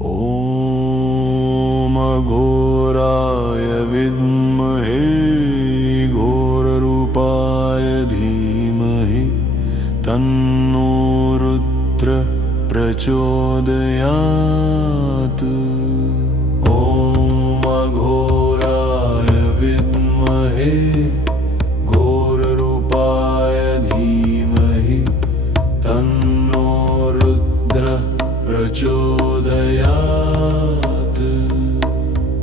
ॐ अघोराय विद्महे घोररूपाय धीमहि तन्नो रुद्र प्रचोदयात्। ॐ अघोराय विद्महे घोररूपाय धीमहि तन्नो रुद्र प्रचोदयात्।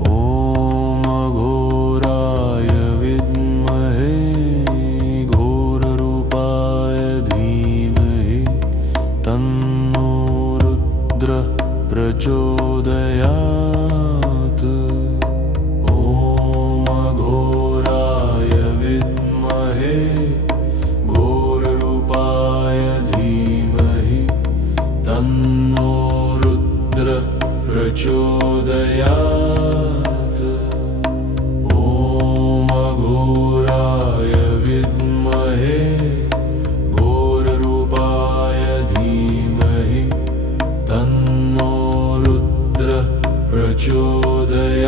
ॐ अघोराय विद्महे घोररूपाय धीमहि तन्नो रुद्र प्रचोदयात्। ॐ अघोराय विद्महे घोररूपाय धीमहि तन्नो रुद्र प्रचोदयात्। ॐ अघोराय विद्महे घोररूपाय धीमहि तन्नो रुद्र प्रचोदयात्।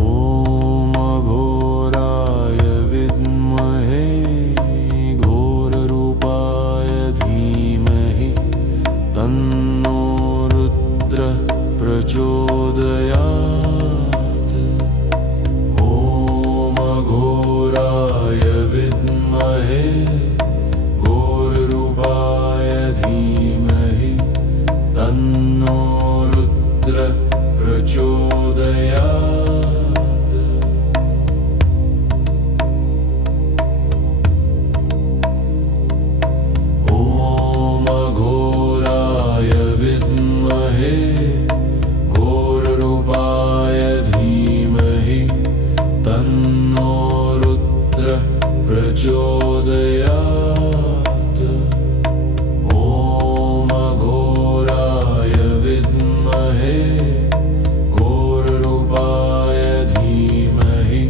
ॐ अघोराय विद्महे घोररूपाय धीमहि तन्नो रुद्र प्रचोदयात्। ॐ अघोराय विद्महे घोररूपाय धीमहि तन्नो रुद्र प्रचोदयात्। ॐ अघोराय विद्महे घोररूपाय धीमहि तन्नो रुद्र प्रचोदयात्। ॐ अघोराय विद्महे घोररूपाय धीमहि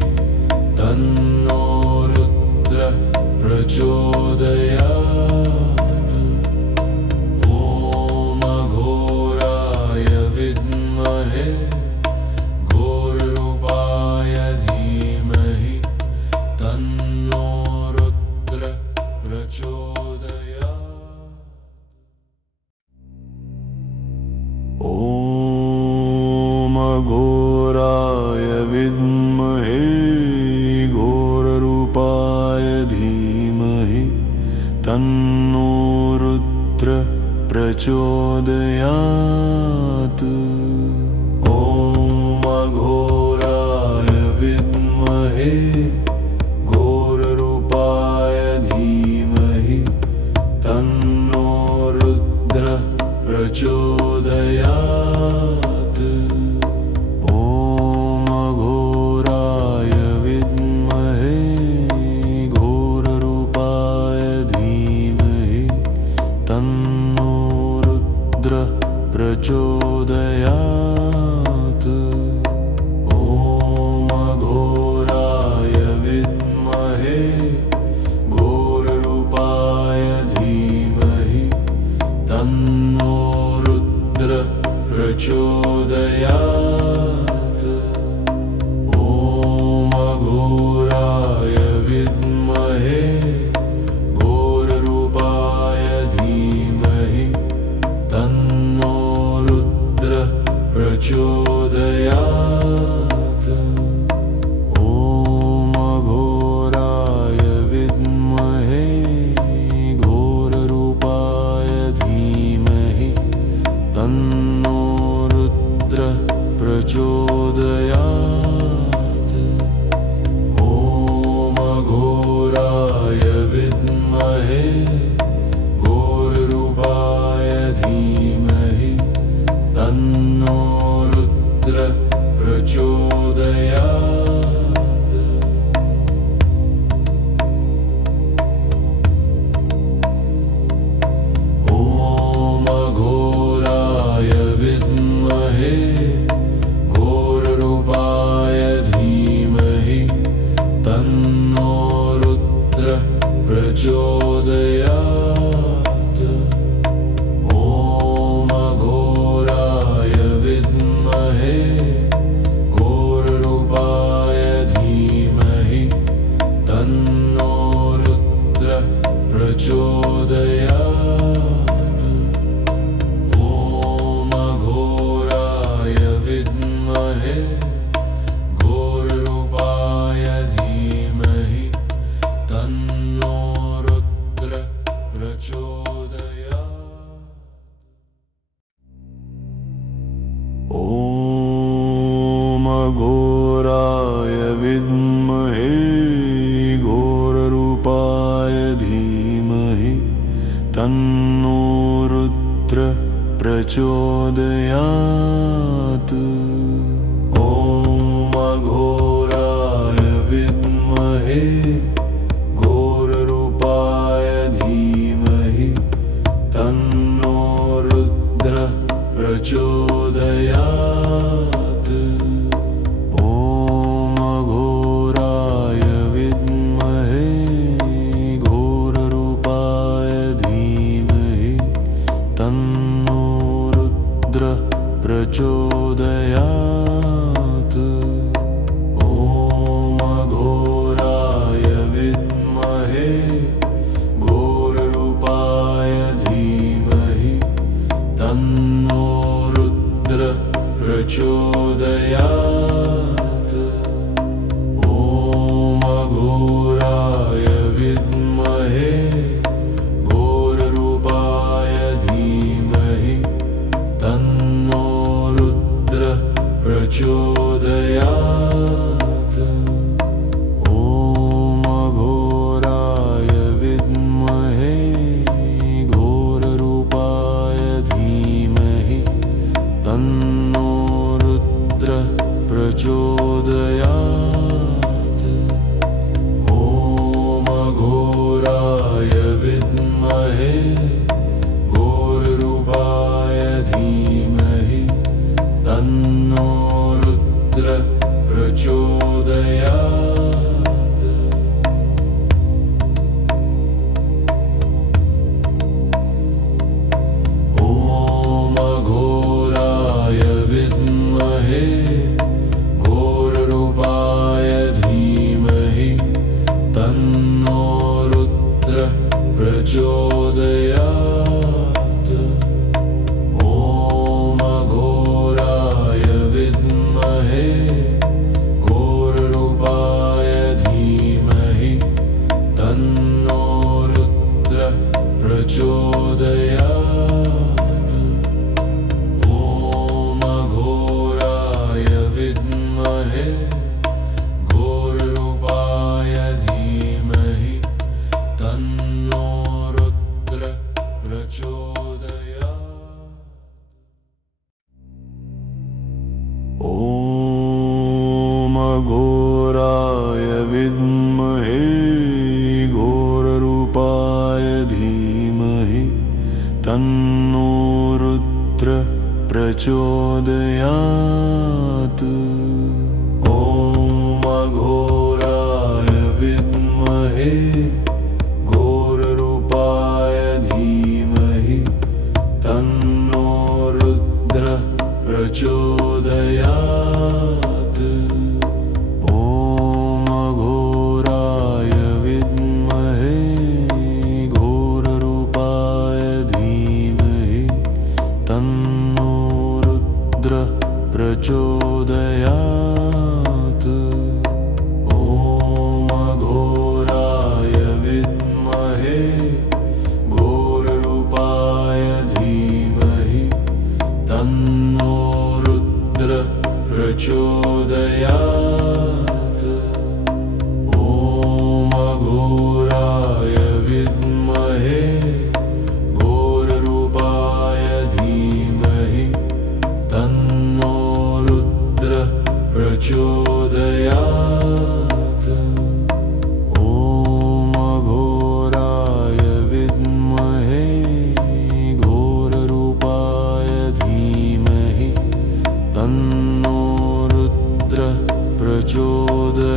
तन्नो रुद्र प्रचोदयात्। ॐ अघोराय विद्महे घोररूपाय धीमहि तन्नो रुद्र प्रचोदयात्। ॐ अघोराय विद्महे घोररूपाय धीमहि तन्नो रुद्र प्रचोदयात्। ॐ अघोराय विद्महे घोररूपाय धीमहि तन्नो रुद्र प्रचोदयात्। ॐ अघोराय विद्महे घोररूपाय धीमहि तन्नो रुद्र प्रचोदयात्। ॐ अघोराय विद्महे घोररूपाय धीमहि तन्नो रुद्र प्रचोदयात्। ॐ अघोराय विद्महे घोररूपाय धीमहि तन्नो रुद्र प्रचोदयात्। ॐ अघोराय विद्महे घोररूपाय धीमहि तन्नो रुद्र रुद्र प्रचोदयात्। ॐ अघोराय विद्महे घोररूपाय धीमहि तन्नो रुद्र प्रचोदयात्। ॐ अघोराय विद्महे घोररूपाय धीमहि तन्नो रुद्र प्रचोदयात्। ॐ अघोराय विद्महे घोररूपाय धीमहि तन्नो रुद्र प्रचोदयात्। ॐ अघोराय विद्महे घोररूपाय धीमहि तन्नो रुद्र प्रचोदयात्। ॐ अघोराय विद्महे घोररूपाय धीमहि तन्नो रुद्र प्रचोदयात्। ॐ अघोराय विद्महे घोररूपाय धीमहि तन्नो रुद्र प्रचोदयात्। ॐ अघोराय विद्महे घोररूपाय धीमहि तन्नो रुद्र प्रचोदयात्। ॐ अघोराय विद्महे घोररूपाय धीमहि तन्नो रुद्र प्रचोदयात्। ॐ अघोराय विद्महे घोररूपाय धीमहि तन्नो रुद्र प्रचोदयात्। ॐ अघोराय विद्महे घोररूपाय धीमहि तन्नो रुद्र प्रचोदयात्। ॐ अघोराय विद्महे घोररूपाय धीमहि तन्नो रुद्र प्रचोदयात्। ॐ अघोराय विद्महे घोररूपाय धीमहि तन्नो रुद्र प्रचोदयात्। ॐ अघोराय विद्महे घोररूपाय धीमहि तन्नो रुद्र प्रचोदयात्। ॐ अघोराय विद्महे घोररूपाय धीमहि तन्नो रुद्र प्रचोदयात्। ॐ अघोराय विद्महे घोररूपाय धीमहि तन्नो रुद्र प्रचोदयात्।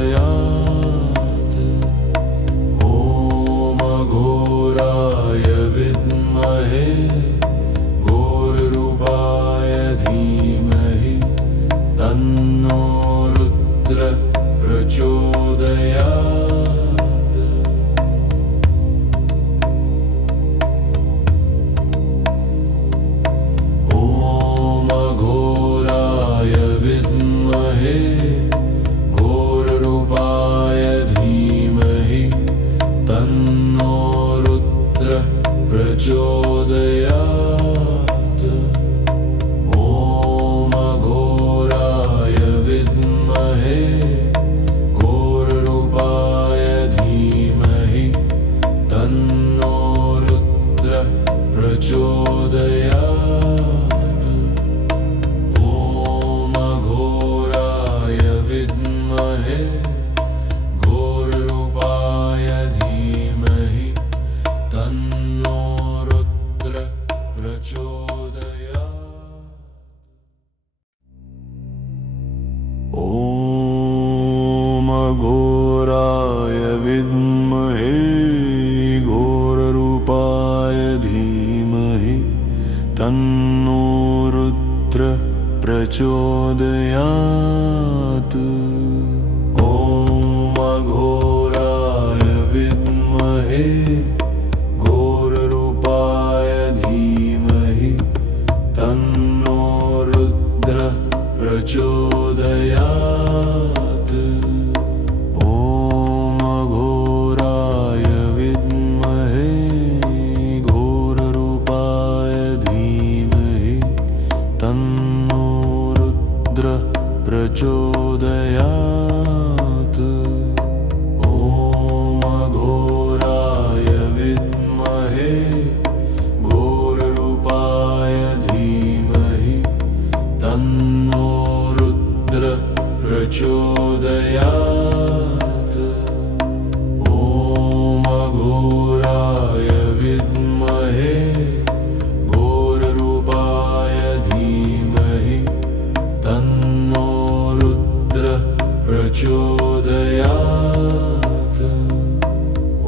ॐ अघोराय विद्महे घोररूपाय धीमहि तन्नो रुद्र प्रचोदयात् ॐ अघोराय विद्महे घोररूपाय धीमहि तन्नो रुद्र प्रचोदयात् ॐ अघोराय विद्महे घोररूपाय धीमहि तन्नो रुद्र प्रचोदयात् ॐ अघोराय विद्महे घोररूपाय धीमहि तन्नो रुद्र प्रचोदयात् ॐ अघोराय विद्महे घोररूपाय धीमहि तन्नो रुद्र प्रचोदयात् ॐ अघोराय विद्महे घोररूपाय धीमहि तन्नो रुद्र प्रचोदयात् ॐ अघोराय विद्महे घोररूपाय धीमहि तन्नो रुद्र प्रचोदयात्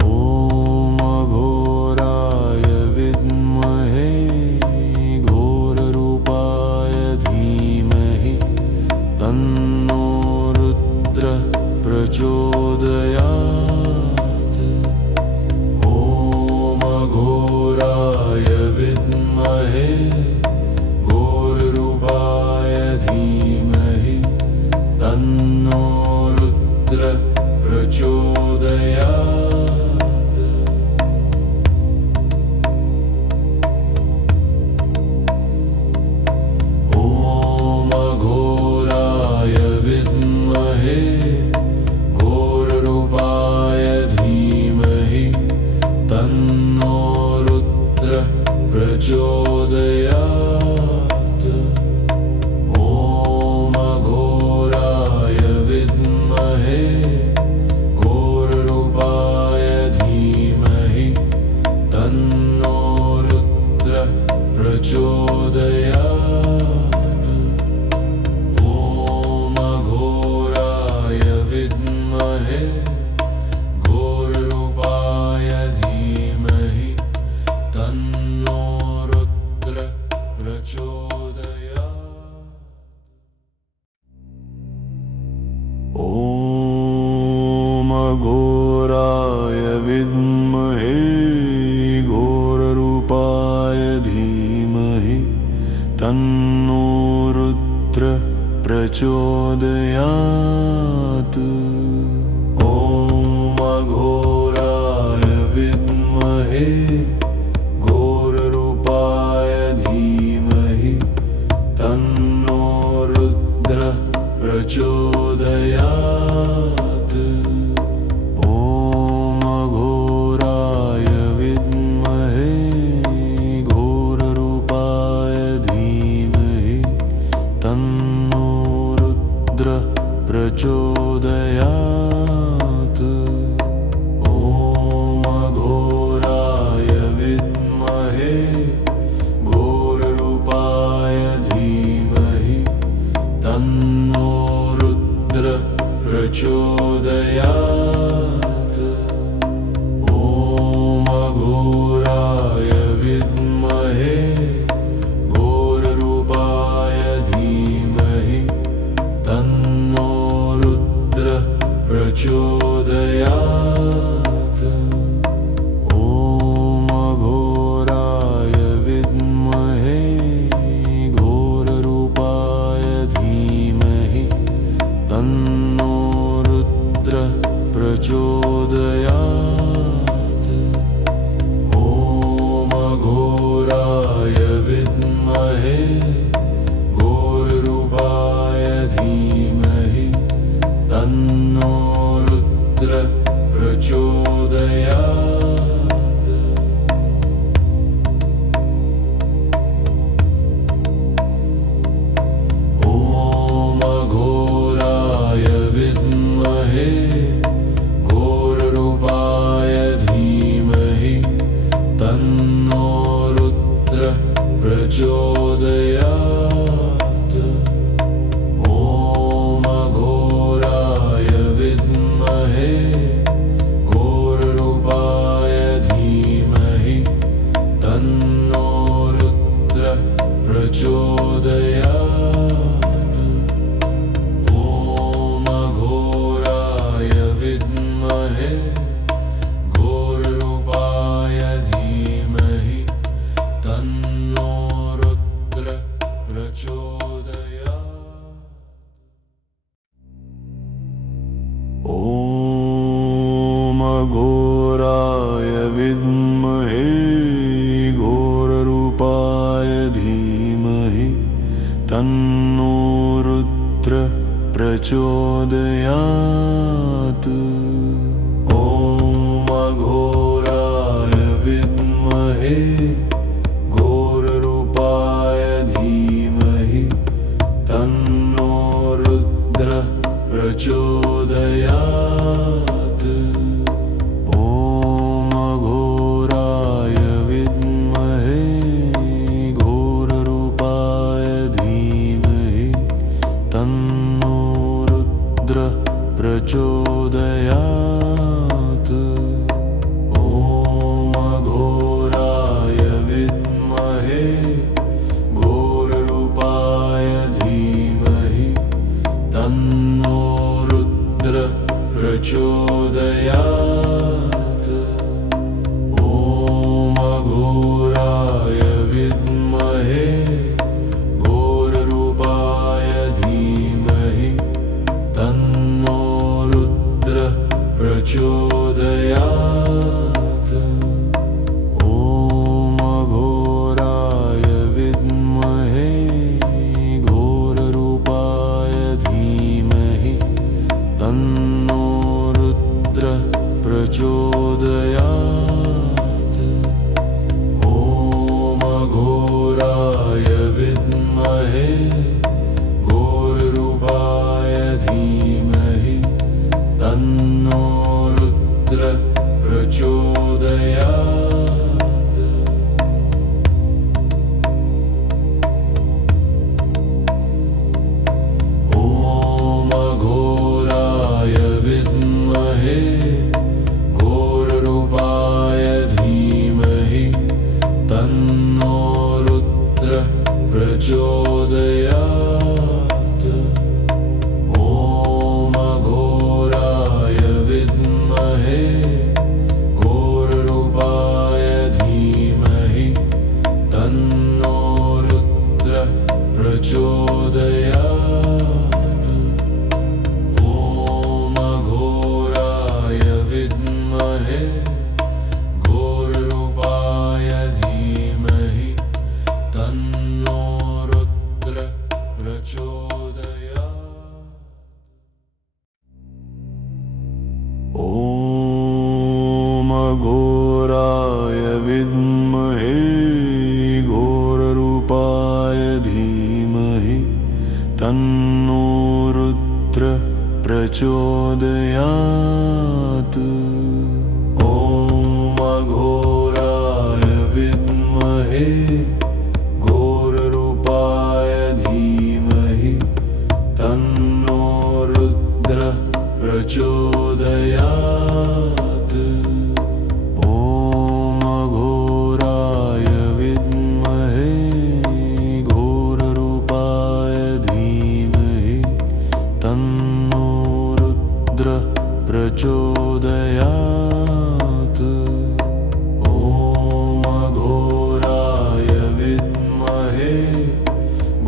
ॐ अघोराय विद्महे घोररूपाय धीमहि तन्नो रुद्र प्रचोदयात् ॐ अघोराय विद्महे घोररूपाय धीमहि तन्नो रुद्र प्रचोदयात् ॐ अघोराय विद्महे घोररूपाय धीमहि तन्नो रुद्र प्रचोदयात् ॐ अघोराय विद्महे घोररूपाय धीमहि तन्नो रुद्र प्रचोदयात् ॐ अघोराय विद्महे घोररूपाय धीमहि तन्नो रुद्र प्रचोदयात् ॐ अघोराय विद्महे घोररूपाय धीमहि तन्नो रुद्र प्रचोदयात् ॐ अघोराय विद्महे घोररूपाय धीमहि तन्नो रुद्र प्रचोदयात् ॐ अघोराय विद्महे घोररूपाय धीमहि तन्नो रुद्र प्रचोदयात् ॐ अघोराय विद्महे घोररूपाय धीमहि तन्नो रुद्र प्रचोदयात् ॐ अघोराय विद्महे घोररूपाय धीमहि तन्नो रुद्र प्रचोदयात्। ॐ अघोराय विद्महे घोररूपाय धीमहि तन्नो रुद्र प्रचोदयात्। ॐ अघोराय विद्महे घोररूपाय धीमहि तन्नो रुद्र प्रचोदयात्। ॐ अघोराय विद्महे घोररूपाय धीमहि तन्नो रुद्र प्रचोदयात्। ॐ अघोराय विद्महे घोररूपाय धीमहि तन्नो रुद्र प्रचोदयात्। ॐ अघोराय विद्महे घोररूपाय धीमहि तन्नो रुद्र प्रचोदयात्। ॐ अघोराय विद्महे घोररूपाय धीमहि तन्नो रुद्र प्रचोदयात्। ॐ अघोराय विद्महे घोररूपाय धीमहि तन्नो रुद्र प्रचोदयात्। ॐ अघोराय विद्महे घोररूपाय धीमहि तन्नो रुद्र प्रचोदयात्। ॐ अघोराय विद्महे घोररूपाय धीमहि तन्नो रुद्र प्रचोदयात्। ॐ अघोराय विद्महे घोररूपाय धीमहि तन्नो रुद्र प्रचोदयात्। ॐ अघोराय विद्महे घोररूपाय धीमहि तन्नो रुद्र प्रचोदयात्। ॐ अघोराय विद्महे घोररूपाय धीमहि तन्नो रुद्र प्रचोदयात्। ॐ अघोराय विद्महे घोररूपाय धीमहि तन्नो रुद्र प्रचोदयात्। ॐ अघोराय विद्महे घोररूपाय धीमहि तन्नो रुद्र प्रचोदयात्। ॐ अघोराय विद्महे घोररूपाय धीमहि तन्नो रुद्र प्रचोदयात्। ॐ अघोराय विद्महे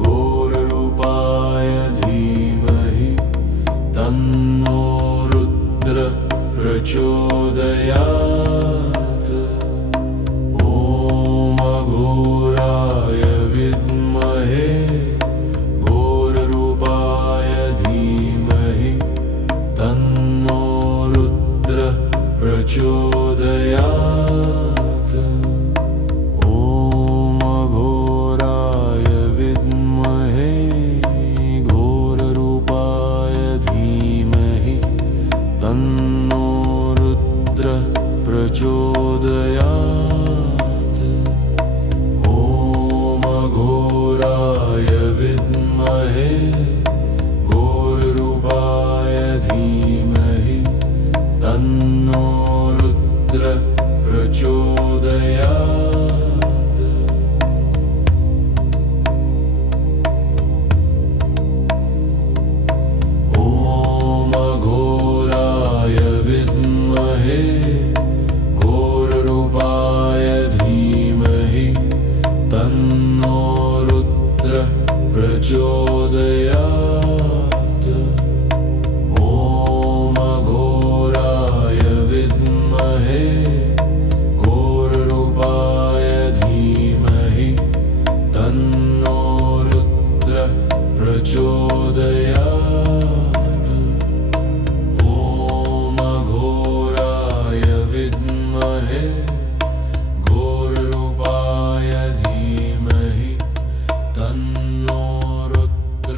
घोररूपाय धीमहि तन्नो रुद्र प्रचोदयात्। ॐ अघोराय विद्महे घोररूपाय धीमहि तन्नो रुद्र प्रचोदयात्। ॐ अघोराय विद्महे घोररूपाय धीमहि तन्नो रुद्र प्रचोदयात्। ॐ प्रचोदयात् ॐ अघोराय विद्महे घोररूपाय धीमहि तन्नो रुद्र प्रचोदयात् ॐ अघोराय विद्महे घोररूपाय धीमहि तन्नो रुद्र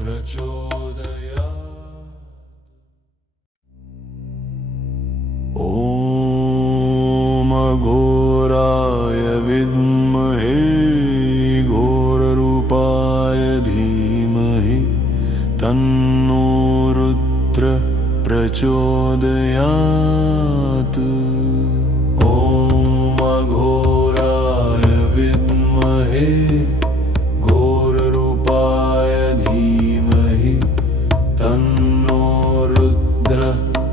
प्रचोदयात् ॐ अघोराय विद्महे घोररूपाय धीमहि तन्नो रुद्र प्रचोदयात् ॐ अघोराय विद्महे घोररूपाय धीमहि तन्नो रुद्र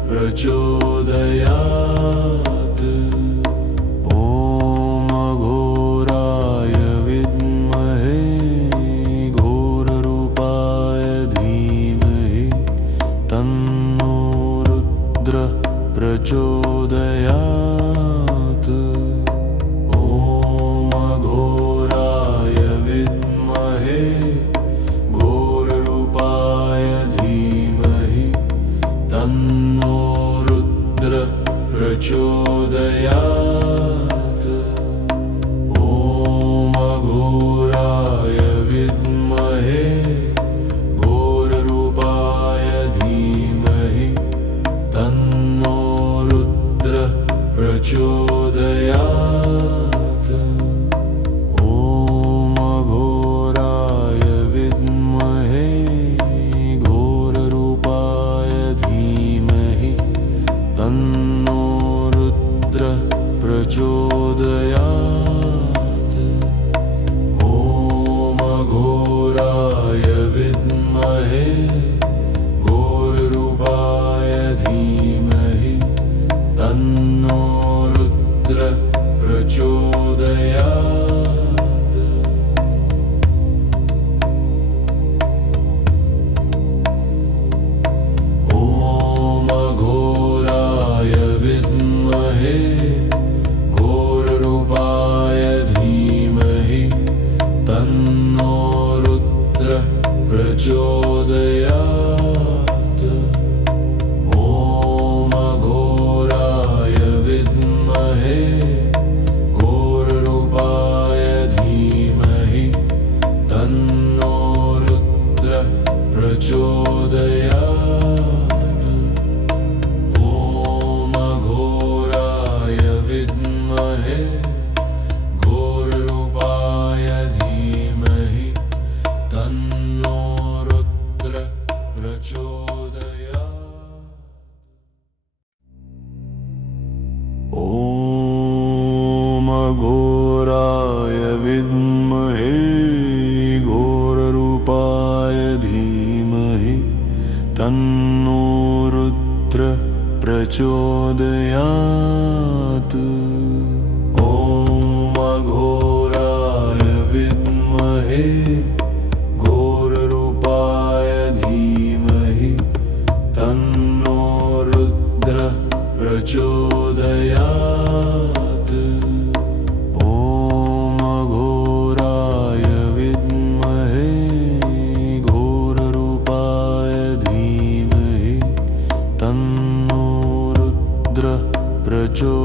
प्रचोदयात् ॐ अघोराय विद्महे घोररूपाय धीमहि तन्नो रुद्र प्रचोदयात् ॐ अघोराय विद्महे घोररूपाय धीमहि तन्नो रुद्र प्रचोदयात् ॐ अघोराय विद्महे घोररूपाय धीमहि तन्नो रुद्र प्रचोदयात् ॐ अघोराय विद्महे घोररूपाय धीमहि तन्नो रुद्र प्रचोदयात् ॐ अघोराय विद्महे घोररूपाय धीमहि तन्नो रुद्र प्रचोदयात् ॐ अघोराय विद्महे घोररूपाय धीमहि तन्नो रुद्र प्रचोदयात् ॐ अघोराय विद्महे घोररूपाय धीमहि तन्नो रुद्र प्रचोदयात् ॐ अघोराय विद्महे घोररूपाय धीमहि तन्नो रुद्र प्रचोदयात् ॐ अघोराय विद्महे घोररूपाय धीमहि तन्नो रुद्र प्रचोदयात् ॐ अघोराय विद्महे घोररूपाय धीमहि तन्नो रुद्र प्रचोदयात् ॐ अघोराय विद्महे घोररूपाय धीमहि तन्नो रुद्र प्रचोदयात्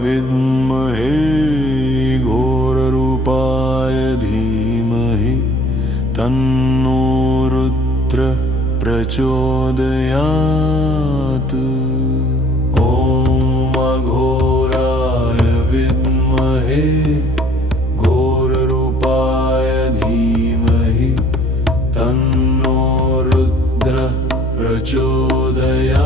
विद्महे घोररूपाय धीमहि तन्नो रुद्र प्रचोदयात्। ॐ अघोराय विद्महे घोररूपाय धीमहि तन्नो रुद्र प्रचोदयात्।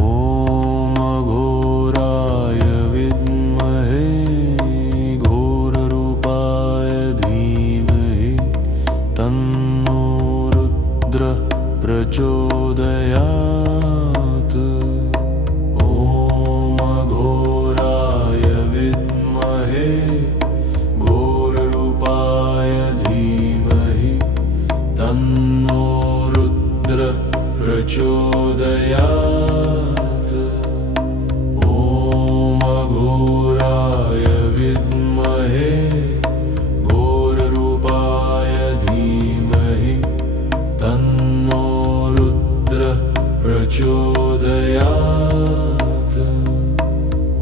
ॐ अघोराय विद्महे घोररूपाय धीमहि तन्नो रुद्र प्रचोदयात्। ॐ अघोराय विद्महे घोररूपाय धीमहि तन्नो रुद्र प्रचोदयात्। ॐ अघोराय विद्महे घोररूपाय धीमहि तन्नो रुद्र प्रचोदयात्।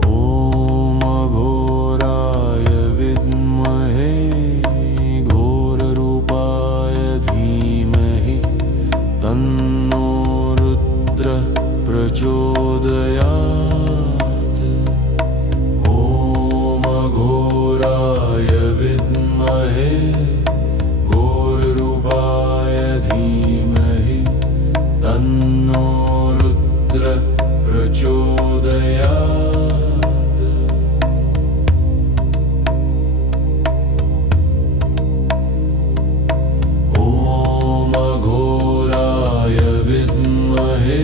ॐ अघोराय विद्महे घोररूपाय धीमहि तन्नो रुद्र प्रचोदयात्। ॐ अघोराय विद्महे घोररूपाय धीमहि तन्नो रुद्र प्रचोदयात्। ॐ अघोराय विद्महे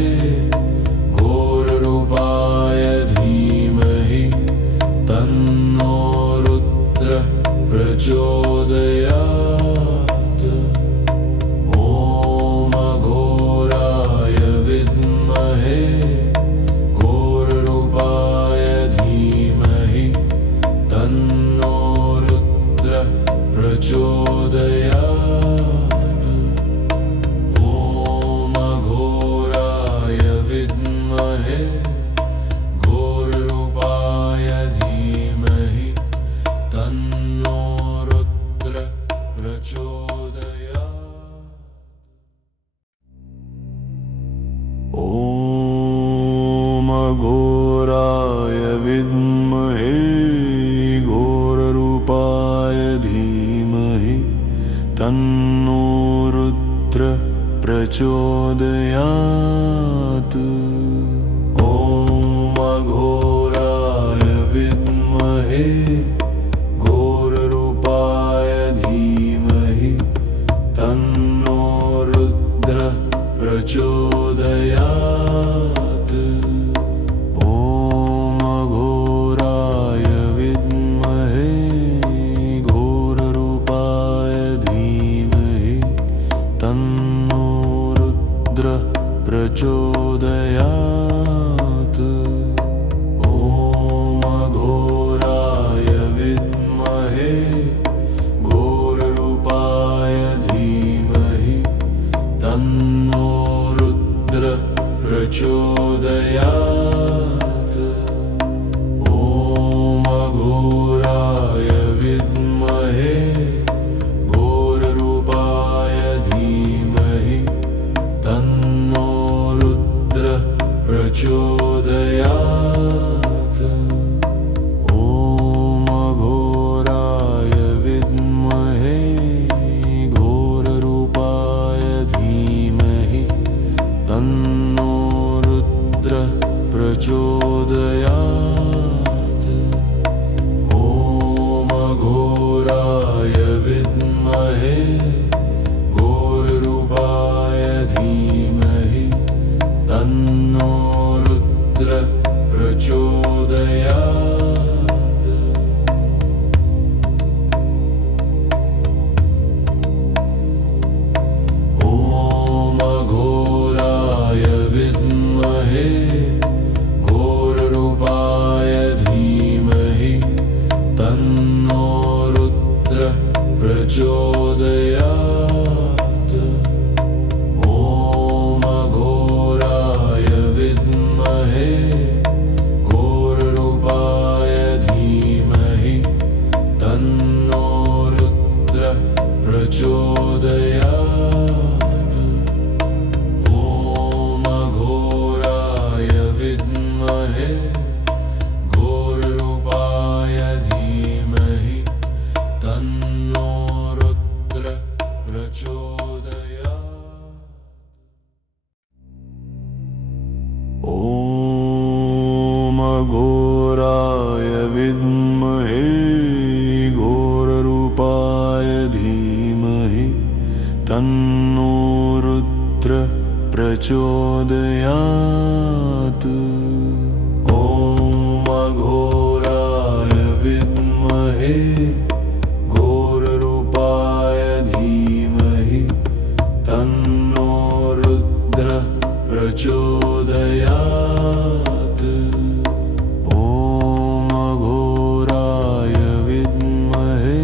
घोररूपाय धीमहि तन्नो रुद्र प्रचोदयात्। ॐ अघोराय विद्महे घोररूपाय धीमहि तन्नो रुद्र प्रचोदयात्। ॐ अघोराय विद्महे घोररूपाय धीमहि तन्नो रुद्र प्रचोदयात्। ॐ अघोराय विद्महे घोररूपाय धीमहि तन्नो रुद्र प्रचोदयात्। ॐ अघोराय विद्महे घोररूपाय धीमहि तन्नो रुद्र प्रचोदयात्। ॐ अघोराय विद्महे घोररूपाय धीमहि तन्नो रुद्र प्रचोदयात्। अघोराय विद्महे घोररूपाय धीमहि तन्नो रुद्र प्रचोदयात्। ॐ अघोराय विद्महे घोररूपाय धीमहि तन्नो रुद्र प्रचोदयात्। ॐ अघोराय विद्महे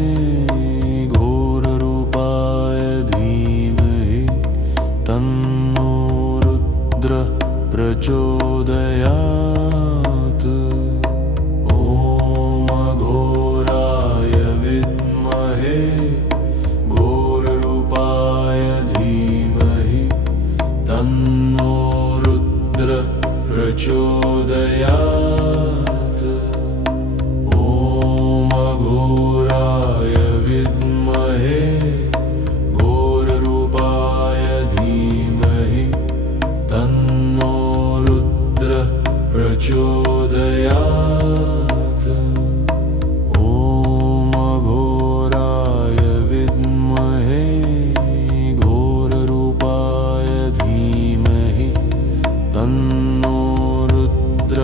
घोररूपाय धीमहि तन्नो रुद्र प्रचोदयात्। ॐ अघोराय विद्महे घोररूपाय धीमहि तन्नो रुद्र प्रचोदयात्। ॐ अघोराय विद्महे घोररूपाय धीमहि तन्नो रुद्र प्रचोदयात्। ॐ अघोराय विद्महे घोररूपाय धीमहि तन्नो रुद्र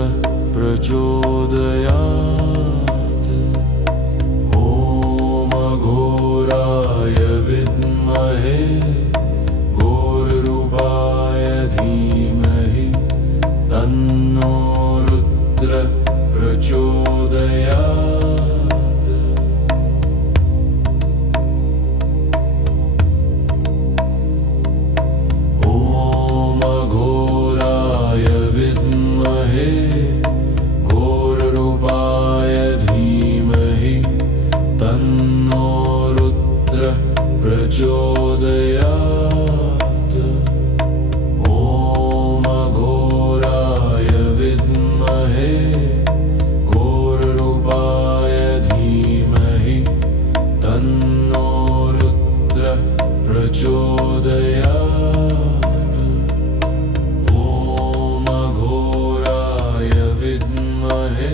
प्रचोदयात्। ॐ अघोराय विद्महे घोररूपाय धीमहि तन्नो रुद्र प्रचोदयात्। ॐ अघोराय विद्महे घोररूपाय धीमहि तन्नो रुद्र प्रचोदयात्। ॐ अघोराय विद्महे घोररूपाय धीमहि तन्नो रुद्र प्रचोदयात्। ॐ अघोराय विद्महे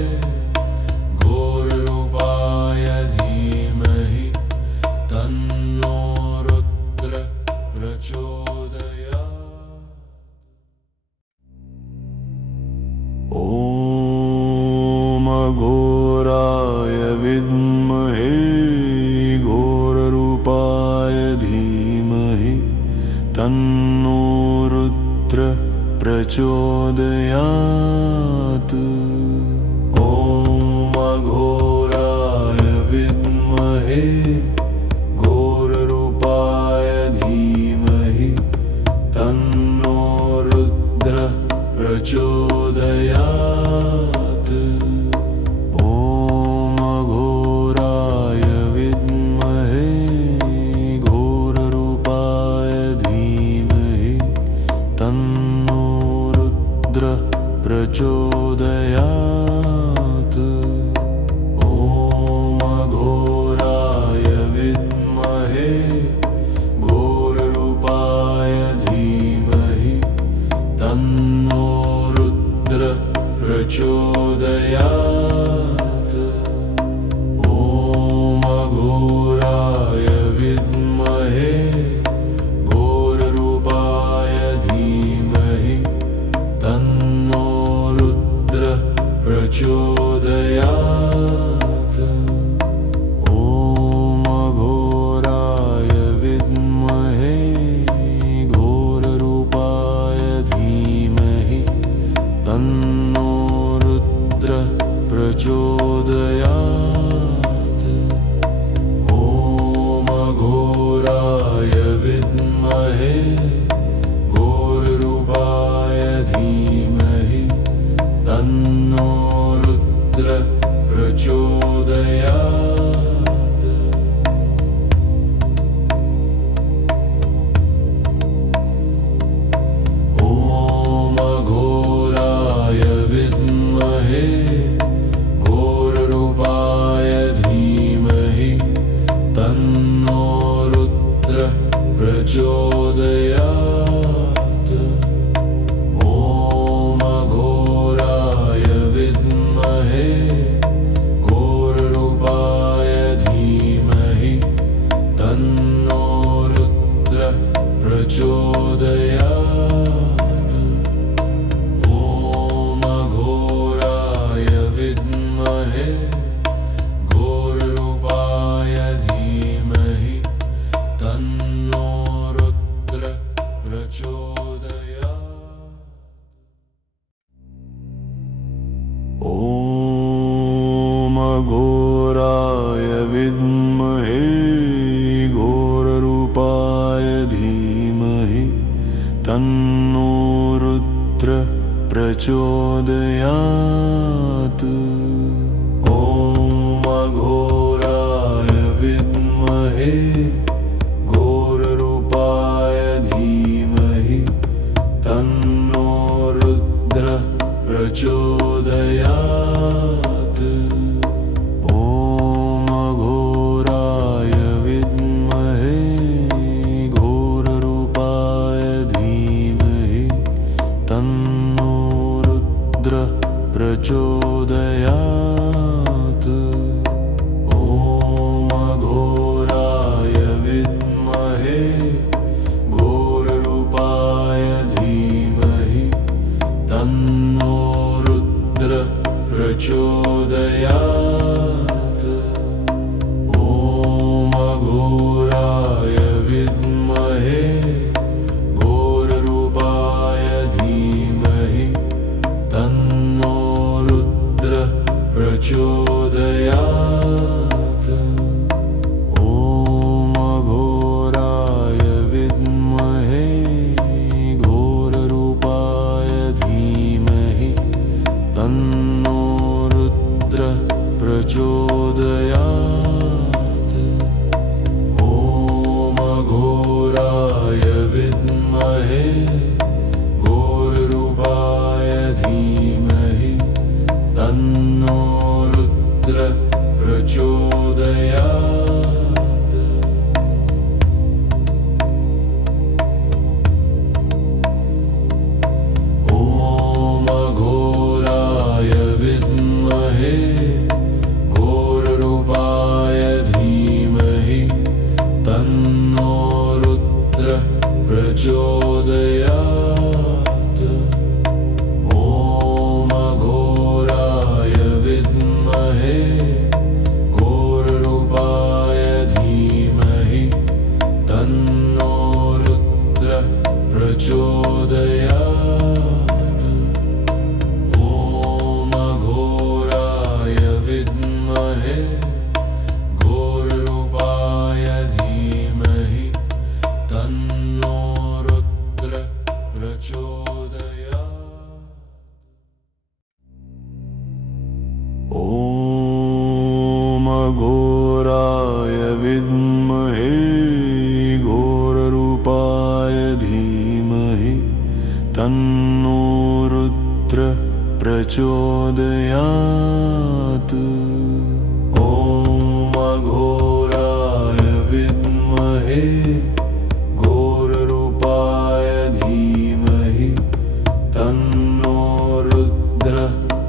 घोररूपाय धीमहि तन्नो रुद्र प्रचोदयात्। ॐ अघोराय विद्महे घोररूपाय धीमहि तन्नो रुद्र प्रचोदयात्। ॐ अघोराय विद्महे घोररूपाय धीमहि तन्नो रुद्र प्रचोदयात्। ॐ अघोराय विद्महे घोररूपाय धीमहि तन्नो रुद्र प्रचोदयात्। ॐ अघोराय विद्महे घोररूपाय धीमहि तन्नो रुद्र प्रचोदयात्। ॐ अघोराय विद्महे घोररूपाय धीमहि तन्नो रुद्र प्रचोदयात्। ॐ अघोराय विद्महे घोररूपाय धीमहि तन्नो रुद्र प्रचोदयात्। ॐ अघोराय विद्महे घोररूपाय धीमहि तन्नो रुद्र प्रचोदयात्। ॐ अघोराय विद्महे घोररूपाय धीमहि तन्नो रुद्र प्रचोदयात्। ॐ अघोराय विद्महे घोराय विद्महे घोररूपाय धीमहि तन्नो रुद्र प्रचोदयात्। ॐ अघोराय विद्महे घोररूपाय धीमहि तन्नो रुद्र प्रचोदयात्। ॐ अघोराय विद्महे घोररूपाय धीमहि तन्नो रुद्र प्रचोदयात्। ॐ अघोराय विद्महे घोररूपाय धीमहि तन्नो रुद्र प्रचोदयात्। ॐ अघोराय विद्महे घोररूपाय धीमहि तन्नो रुद्र प्रचोदयात्। ॐ अघोराय विद्महे घोररूपाय धीमहि तन्नो रुद्र प्रचोदयात्। ॐ अघोराय विद्महे घोररूपाय धीमहि तन्नो रुद्र प्रचोदयात्। ॐ अघोराय विद्महे घोररूपाय धीमहि तन्नो रुद्र प्रचोदयात्। ॐ अघोराय विद्महे घोररूपाय धीमहि तन्नो रुद्र प्रचोदयात्। ॐ अघोराय विद्महे घोररूपाय धीमहि तन्नो रुद्र प्रचोदयात्। ॐ अघोराय विद्महे घोररूपाय धीमहि तन्नो रुद्र प्रचोदयात्। ॐ अघोराय विद्महे घोररूपाय धीमहि तन्नो रुद्र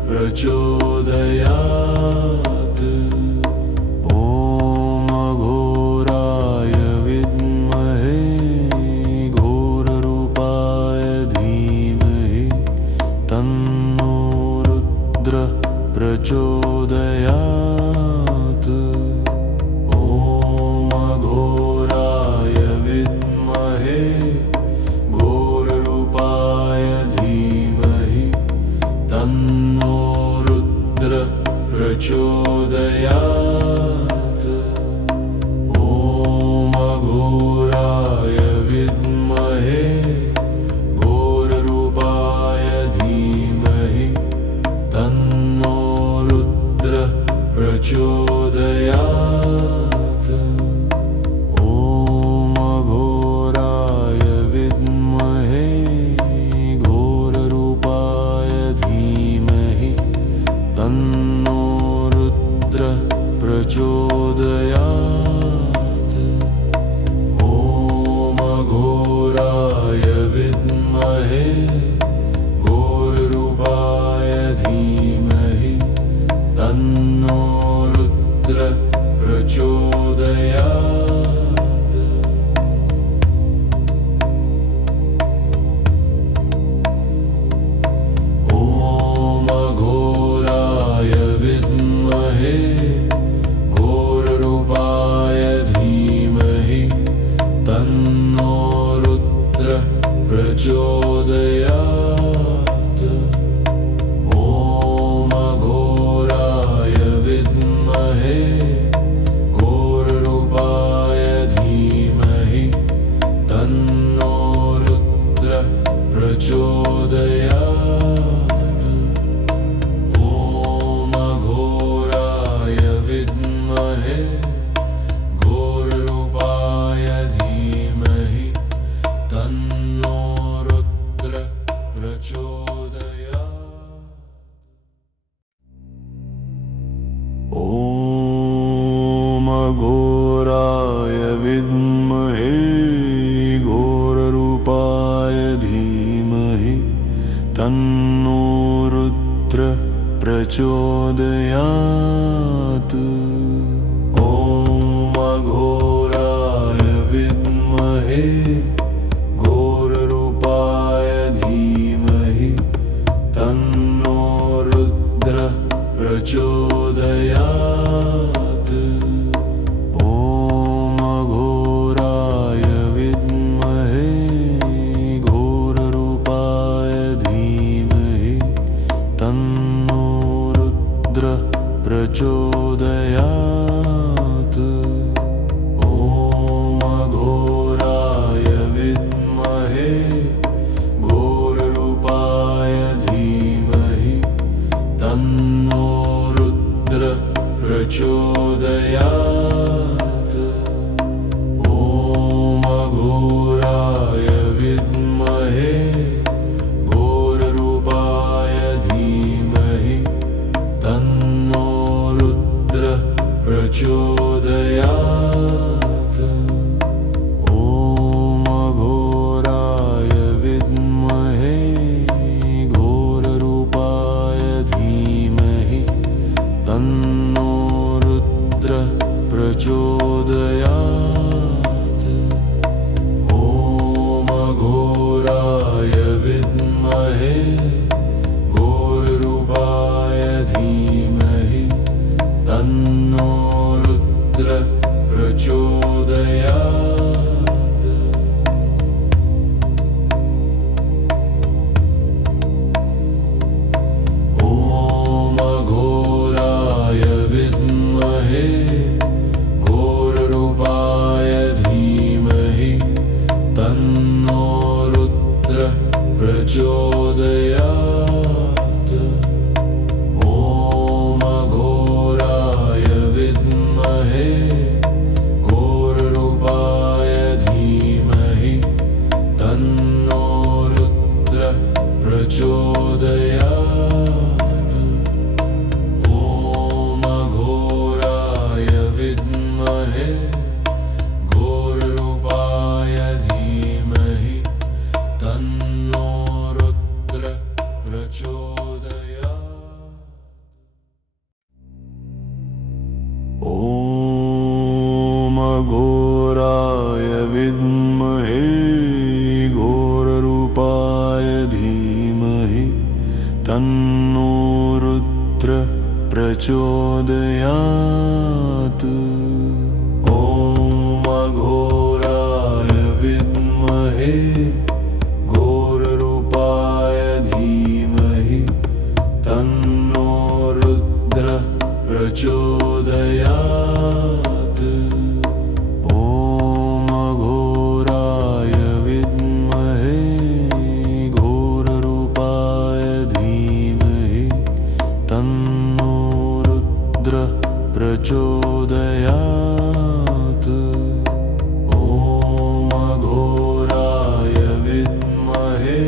प्रचोदयात्। ॐ अघोराय विद्महे घोररूपाय धीमहि तन्नो रुद्र प्रचोदयात्। ॐ अघोराय विद्महे घोररूपाय धीमहि तन्नो रुद्र प्रचोदयात्। ॐ अघोराय विद्महे घोररूपाय धीमहि तन्नो रुद्र प्रचोदयात्। ॐ अघोराय विद्महे घोररूपाय धीमहि तन्नो रुद्र प्रचोदयात्। ॐ अघोराय विद्महे घोररूपाय धीमहि तन्नो रुद्र प्रचोदयात्। ॐ अघोराय विद्महे घोररूपाय ॐ अघोराय विद्महे घोररूपाय धीमहि तन्नो रुद्र प्रचोदयात्। ॐ अघोराय विद्महे घोररूपाय धीमहि तन्नो रुद्र प्रचोदयात्। ॐ अघोराय विद्महे घोररूपाय धीमहि तन्नो रुद्र प्रचोदयात्। ॐ अघोराय विद्महे घोररूपाय धीमहि तन्नो रुद्र प्रचोदयात्। ॐ अघोराय विद्महे घोररूपाय धीमहि तन्नो रुद्र प्रचोदयात्। ॐ अघोराय विद्महे घोररूपाय धीमहि तन्नो रुद्र प्रचोदयात्। ॐ अघोराय विद्महे घोररूपाय धीमहि तन्नो रुद्र प्रचोदयात्। ॐ अघोराय विद्महे घोररूपाय धीमहि तन्नो रुद्र प्रचोदयात्। ॐ अघोराय विद्महे घोररूपाय धीमहि तन्नो रुद्र प्रचोदयात्। ॐ अघोराय विद्महे घोररूपाय धीमहि तन्नो रुद्र प्रचोदयात्। ॐ अघोराय विद्महे घोररूपाय धीमहि तन्नो रुद्र प्रचोदयात्। ॐ अघोराय विद्महे घोररूपाय धीमहि तन्नो रुद्र प्रचोदयात्। ॐ अघोराय विद्महे घोररूपाय धीमहि तन्नो रुद्र प्रचोदयात्। ॐ अघोराय विद्महे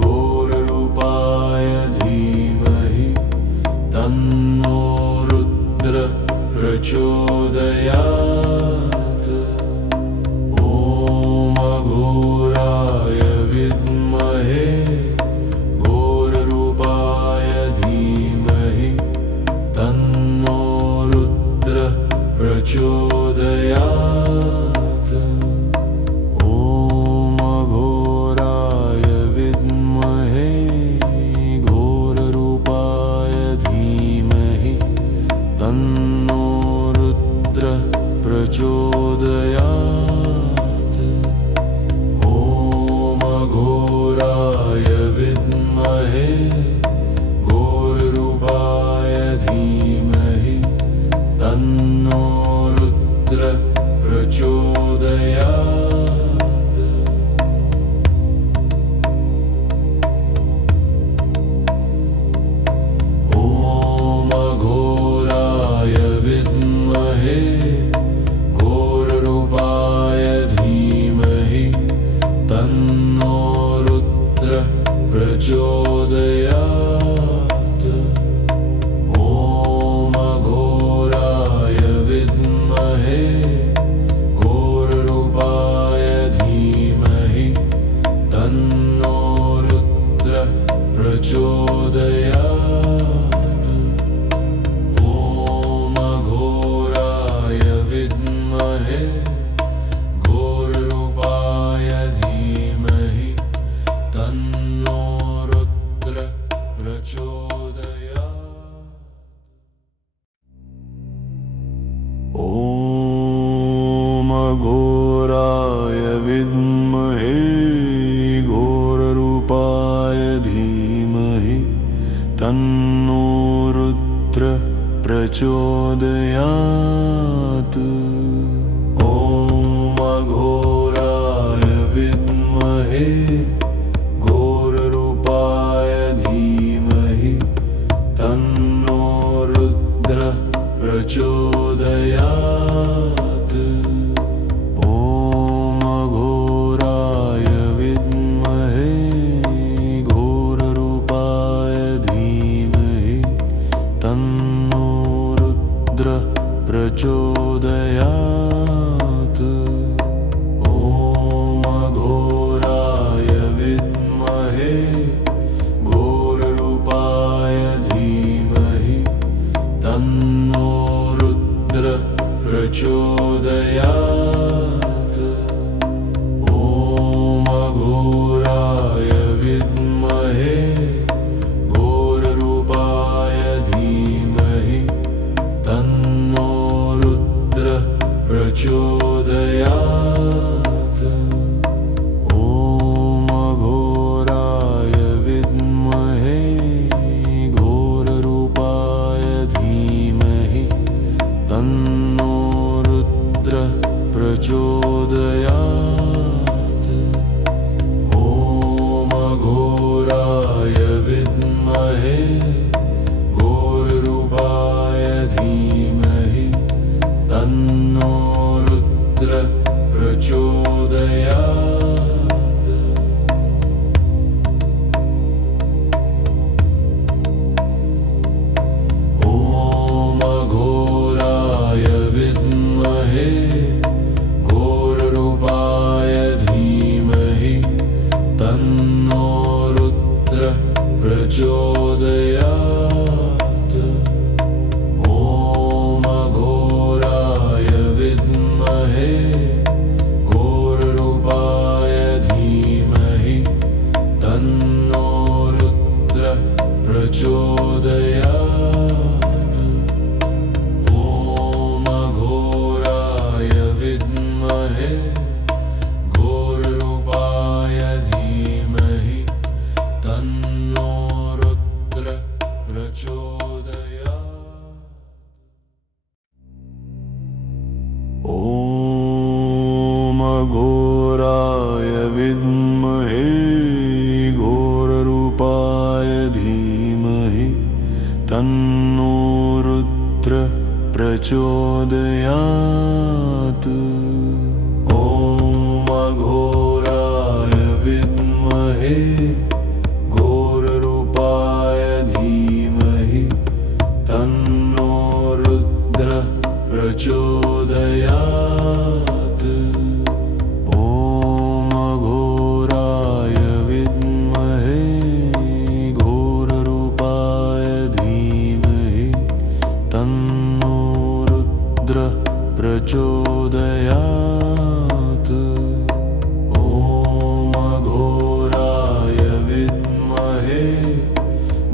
घोररूपाय धीमहि तन्नो रुद्र प्रचोदयात्। ॐ अघोराय विद्महे घोररूपाय धीमहि तन्नो रुद्र प्रचोदयात्। ॐ अघोराय विद्महे घोररूपाय धीमहि तन्नो रुद्र रुद्र प्रचोदयात्। ॐ अघोराय विद्महे घोररूपाय धीमहि तन्नो रुद्र प्रचोदयात्। ॐ अघोराय विद्महे घोररूपाय धीमहि तन्नो रुद्र प्रचोदयात्। ॐ अघोराय विद्महे घोररूपाय धीमहि तन्नो रुद्र प्रचोदयात्। ॐ अघोराय विद्महे घोररूपाय धीमहि तन्नो रुद्र प्रचोदयात्। ॐ अघोराय विद्महे घोररूपाय धीमहि तन्नो रुद्र प्रचोदयात्। ॐ अघोराय विद्महे घोररूपाय धीमहि तन्नो रुद्र प्रचोदयात्। ॐ अघोराय विद्महे घोररूपाय धीमहि तन्नो रुद्र प्रचोदयात्। ॐ अघोराय विद्महे घोररूपाय धीमहि तन्नो रुद्र प्रचोदयात्। ॐ अघोराय विद्महे घोररूपाय धीमहि तन्नो रुद्र प्रचोदयात्। ॐ अघोराय विद्महे घोररूपाय धीमहि तन्नो रुद्र प्रचोदयात्। ॐ अघोराय विद्महे घोररूपाय धीमहि तन्नो रुद्र प्रचोदयात्। ॐ अघोराय विद्महे घोररूपाय धीमहि तन्नो रुद्र प्रचोदयात्। ॐ अघोराय विद्महे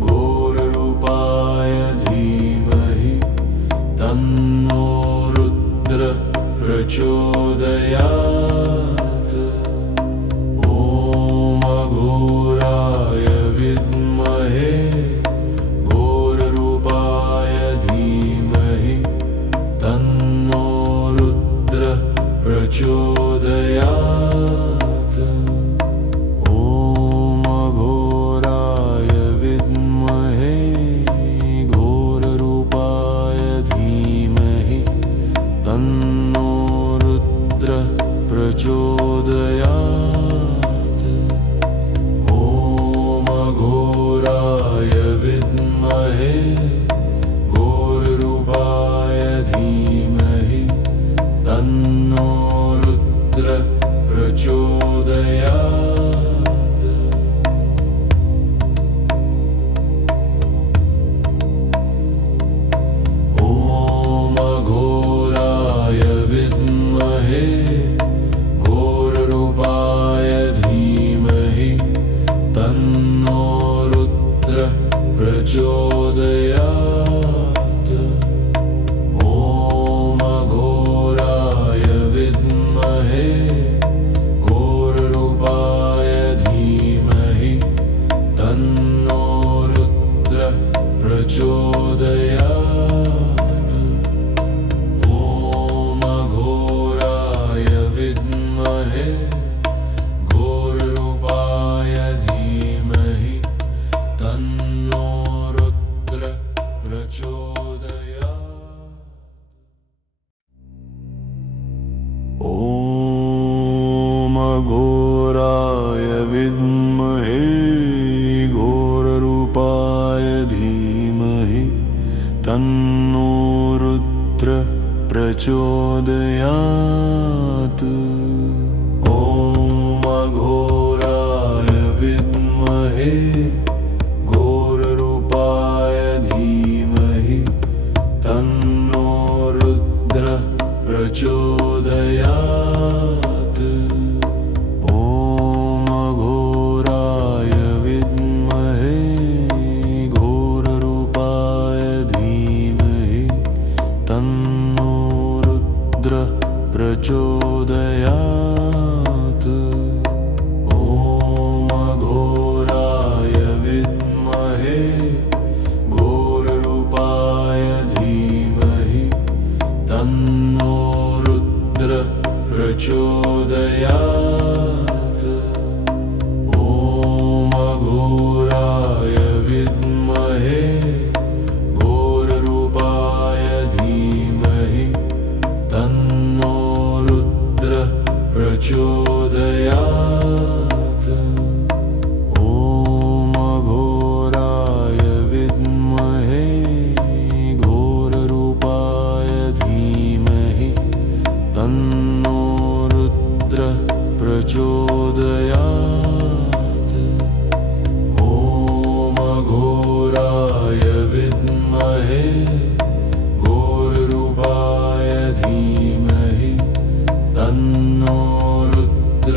घोररूपाय धीमहि तन्नो रुद्र प्रचोदयात्। ॐ अघोराय विद्महे घोररूपाय धीमहि तन्नो रुद्र प्रचोदयात्। ॐ अघोराय विद्महे घोररूपाय धीमहि तन्नो रुद्र प्रचोदयात्। ॐ अघोराय विद्महे घोररूपाय धीमहि तन्नो रुद्र प्रचोदयात्। ॐ अघोराय विद्महे घोररूपाय धीमहि तन्नो रुद्र प्रचोदयात्। ॐ अघोराय विद्महे घोररूपाय धीमहि तन्नो रुद्र प्रचोदयात्। ॐ अघोराय विद्महे घोररूपाय धीमहि तन्नो रुद्र प्रचोदयात्। ॐ अघोराय विद्महे घोररूपाय धीमहि तन्नो रुद्र प्रचोदयात्। ॐ अघोराय विद्महे घोररूपाय धीमहि तन्नो रुद्र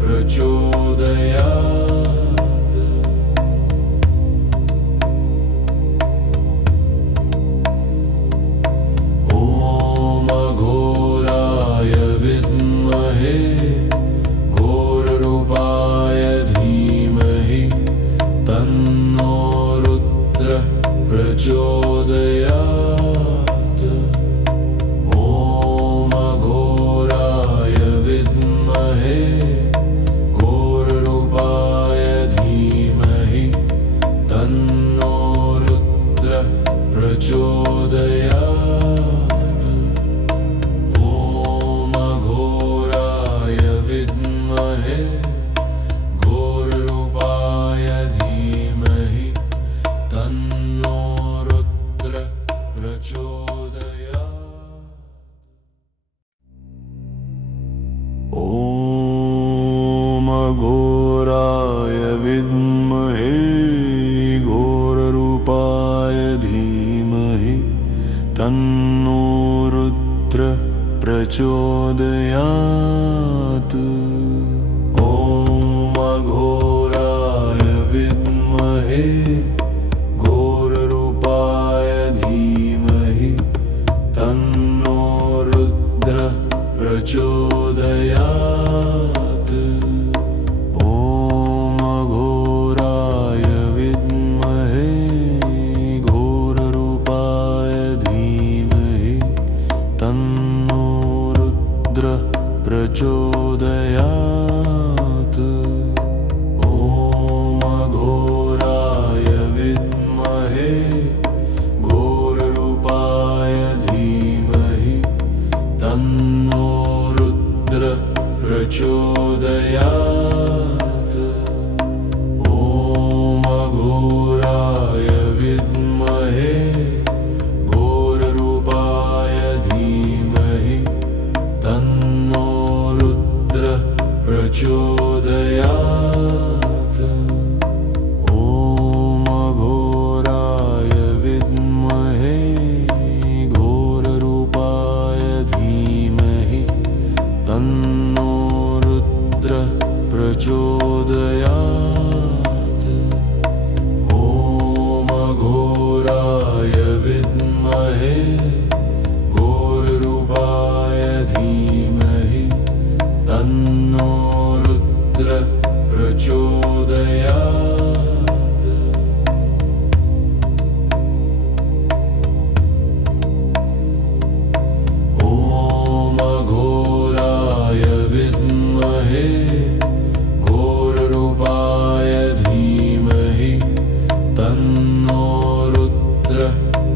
प्रचोदयात्। ॐ अघोराय विद्महे घोररूपाय धीमहि तन्नो रुद्र प्रचोदयात्। ॐ अघोराय विद्महे घोररूपाय धीमहि तन्नो रुद्र प्रचोदयात्। ॐ अघोराय विद्महे घोररूपाय धीमहि तन्नो रुद्र प्रचोदयात्। ॐ अघोराय विद्महे घोररूपाय धीमहि तन्नो रुद्र प्रचोदयात्। ॐ अघोराय विद्महे घोररूपाय धीमहि तन्नो रुद्र प्रचोदयात्। ॐ अघोराय विद्महे घोररूपाय धीमहि तन्नो रुद्र प्रचोदयात्। ॐ अघोराय विद्महे घोररूपाय धीमहि तन्नो रुद्र प्रचोदयात्। ॐ अघोराय विद्महे घोररूपाय धीमहि तन्नो रुद्र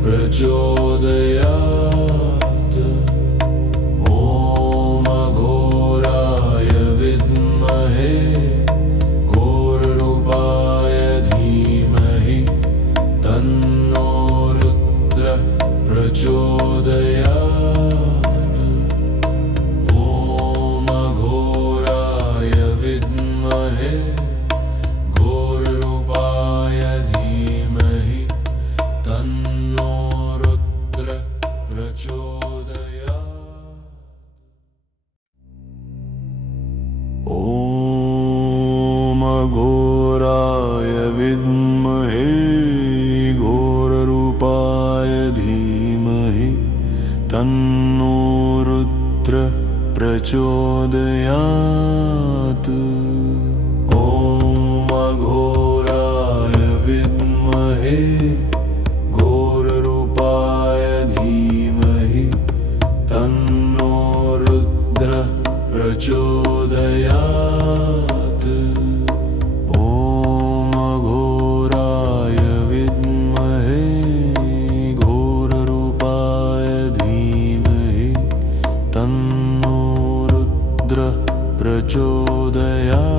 प्रचोदयात् ॐ अघोराय विद्महे घोररूपाय धीमहि तन्नो रुद्रः प्रचोदयात् ॐ अघोराय विद्महे घोररूपाय धीमहि तन्नो रुद्रः प्रचोदयात् ॐ अघोराय विद्महे घोररूपाय धीमहि तन्नो रुद्रः प्रचोदयात् ॐ अघोराय विद्महे घोररूपाय धीमहि तन्नो रुद्रः प्रचोदयात् ॐ अघोराय विद्महे घोररूपाय धीमहि तन्नो रुद्रः प्रचोदयात्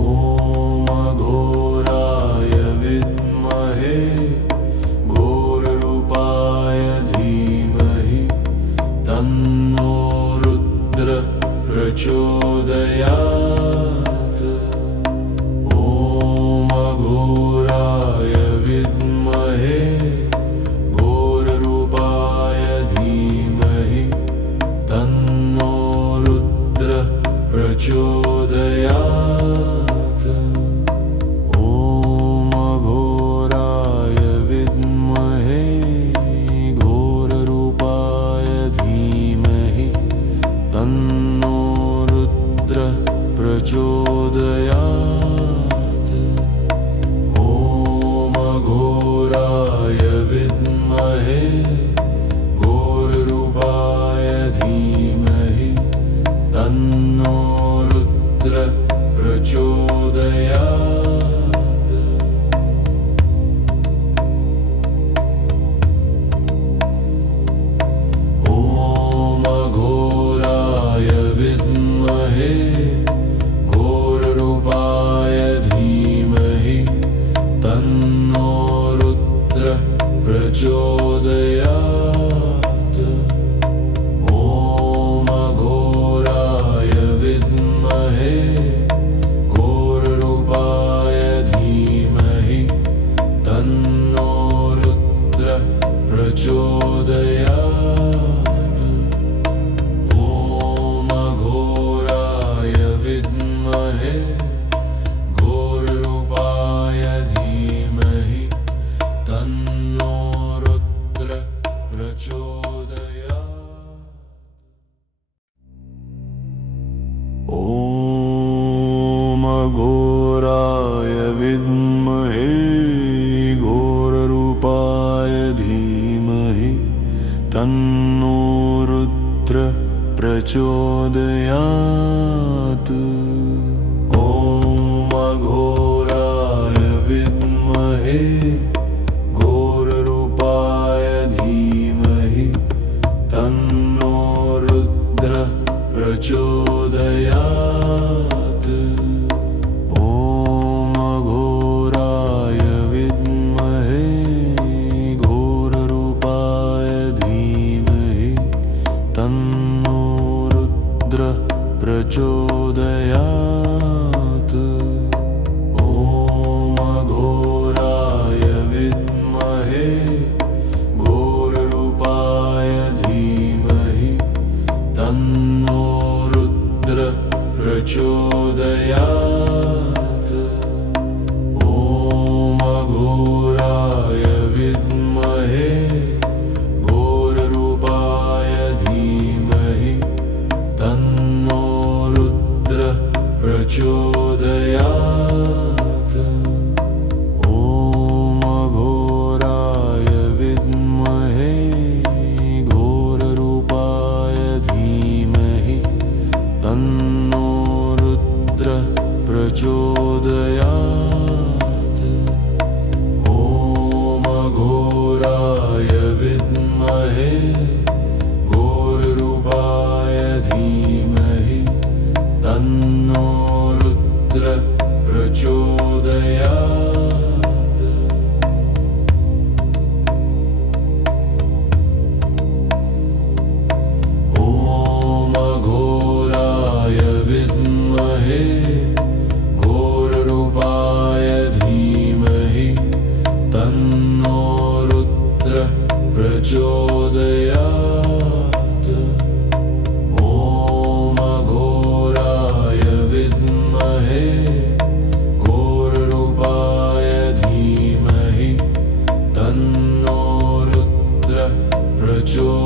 ॐ अघोराय विद्महे घोररूपाय धीमहि तन्नो रुद्रः प्रचोदयात् ॐ अघोराय विद्महे घोररूपाय धीमहि तन्नो रुद्रः प्रचोदयात् ॐ अघोराय विद्महे घोररूपाय धीमहि तन्नो रुद्रः प्रचोदयात् ॐ अघोराय विद्महे घोररूपाय धीमहि तन्नो रुद्रः प्रचोदयात् ॐ अघोराय विद्महे घोररूपाय धीमहि तन्नो रुद्रः प्रचोदयात् ॐ अघोराय विद्महे घोररूपाय धीमहि तन्नो रुद्रः प्रचोदयात् ॐ अघोराय विद्महे घोररूपाय धीमहि तन्नो रुद्रः प्रचोदयात् ॐ अघोराय विद्महे घोररूपाय धीमहि तन्नो रुद्रः प्रचोदयात् ॐ अघोराय विद्महे घोररूपाय धीमहि तन्नो रुद्रः प्रचोदयात् ॐ अघोराय विद्महे घोररूपाय धीमहि तन्नो रुद्रः प्रचोदयात् ॐ अघोराय प्रचोदयात् ॐ अघोराय विद्महे घोररूपाय धीमहि तन्नो रुद्रः प्रचोदयात्।